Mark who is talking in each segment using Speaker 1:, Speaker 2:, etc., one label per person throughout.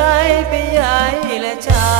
Speaker 1: ใจไปใหญ่และเจ้า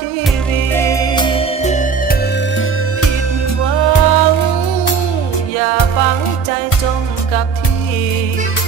Speaker 1: ชีวิต ผิดหวัง อย่าฝังใจจมกับที่